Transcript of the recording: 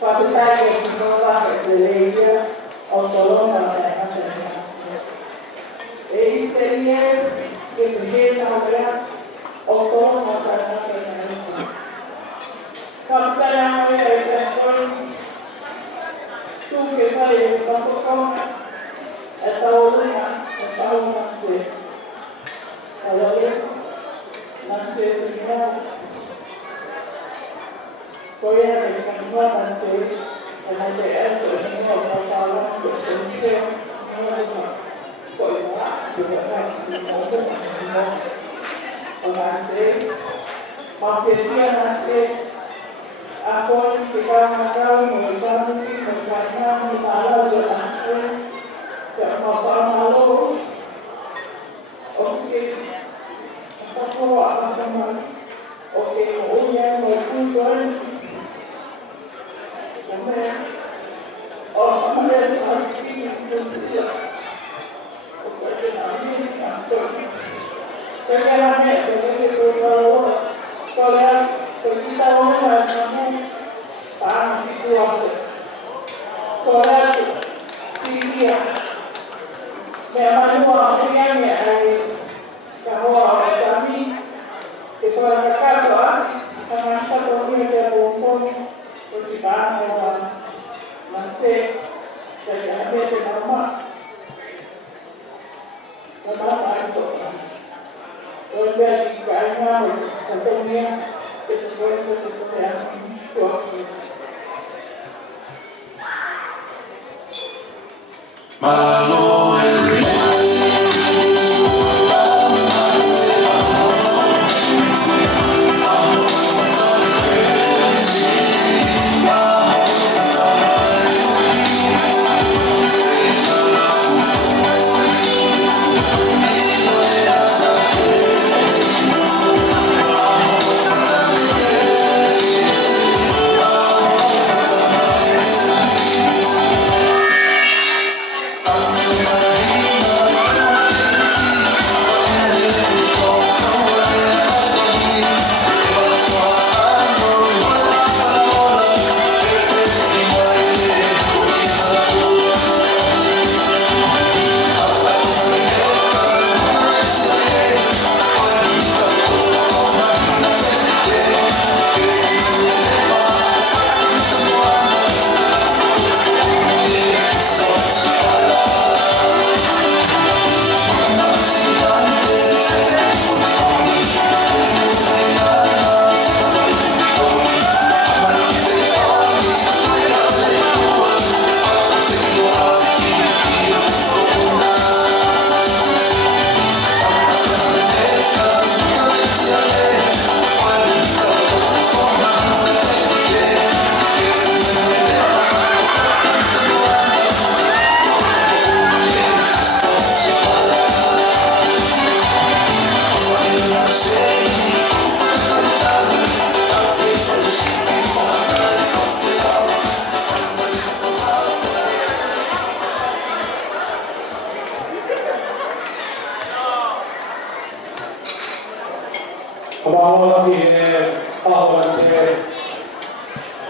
Fakultas que se de ella, autónoma e seria que rejeita agora autónoma para a organização. Capitão é tu que vai para a forma esta uma ser agora nascer terminado foi a continuar a nascer a NTS não faltava do centro não foi lá que nascer marquesia nascer a fonte que vai matar o mundo no canal do sangue que é uma forma louca ok então ok hoje é muito grande também a mulher sabe que precisa primeiramente eu vou falar solita uma para correto seria memang pengennya bahwa kami di Jakarta dengan satu media umum pertimbangan nanti dari ambil nama itu dari kayaknya satunya itu boleh yang Vamos a ver,